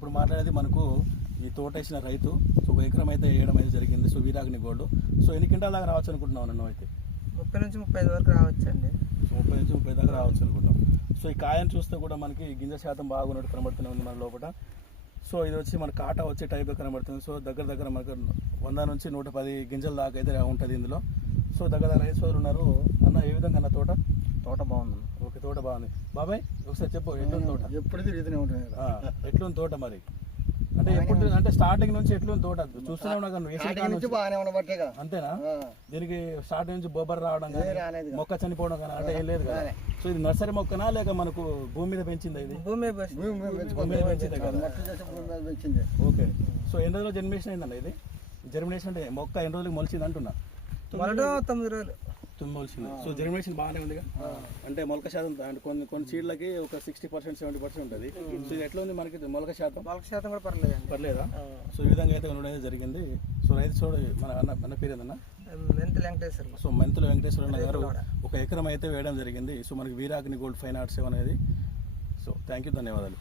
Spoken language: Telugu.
ఇప్పుడు మాట్లాడేది మనకు ఈ తోట వేసిన రైతు. సో 1 ఎకరం అయితే వేయడం అయితే జరిగింది. So వీరాగ్ని gold. సో ఎన్ని క్వింటాల దాకా రావచ్చు అనుకుంటున్నావు నన్ను అయితే? 30 నుంచి 35 వరకు రావచ్చండి. సో 30 నుంచి 30 దాకా రావచ్చు అనుకుంటాం. సో ఈ కాయను చూస్తే కూడా మనకి గింజ శాతం బాగున్నట్టు కనబడుతూనే ఉంది మన లోపల. సో ఇది వచ్చి మన కాటా వచ్చే టైప్లో కనబడుతుంది. సో దగ్గర మనకు 100 నుంచి 110 గింజల దాకా అయితే ఉంటుంది ఇందులో. సో దగ్గర రైతు సోదరులు ఉన్నారు. అన్న ఏ విధంగా అన్న తోట బాగుంది. ఓకే, తోట బాగుంది. బాబాయ్ ఒకసారి చెప్పు, ఎట్లుంది తోట? ఎప్పుడు తిరుగుతూనే ఉంటుంది. ఎట్లుంది తోట మరి? అంటే ఎప్పుడు అంటే స్టార్టింగ్ నుంచి ఎట్లుంది తోట? చూస్తూనే ఉన్నా బాగానే ఉండబట్టేగా. అంతేనా? దీనికి స్టార్టింగ్ నుంచి బొబ్బర్ రావడం కానీ మొక్క చనిపోవడం కానీ అంటే ఏం లేదు కదా? సో ఇది నర్సరీ మొక్కనా లేక మనకు భూమి మీద పెంచిందా? ఇది భూమి మీద పెంచిందే కదా? ఓకే. సో ఎన్ని రోజులు జర్మినేషన్ అయిందన్న ఇది? జర్మినేషన్ అంటే మొక్క ఎన్ని రోజులకు మొలిచింది అంటున్నా? 9 రోజులు మొలిచింది. సో జర్మినేషన్ బాగానే ఉందిగా. అంటే మొలక శాతం అంటే కొన్ని సీడ్లకి ఒక 60% 70% ఉంటుంది. సో ఇది ఎట్లా ఉంది మనకి మొలక శాతం? మొలక శాతం కూడా పర్లేదండి. పర్లేదా? సో ఈ విధంగా అయితే ఉండడం అయితే జరిగింది. సో రైతు చూడ మన అన్న పేరు ఏందన్న? మెంతుల వెంకటేశ్వర. సో మెంతుల వెంకటేశ్వర గారు 1 ఎకరం అయితే వేయడం జరిగింది. సో మనకి వీరాగ్ని గోల్డ్ 507 అనేది. సో థ్యాంక్ యూ, ధన్యవాదాలు.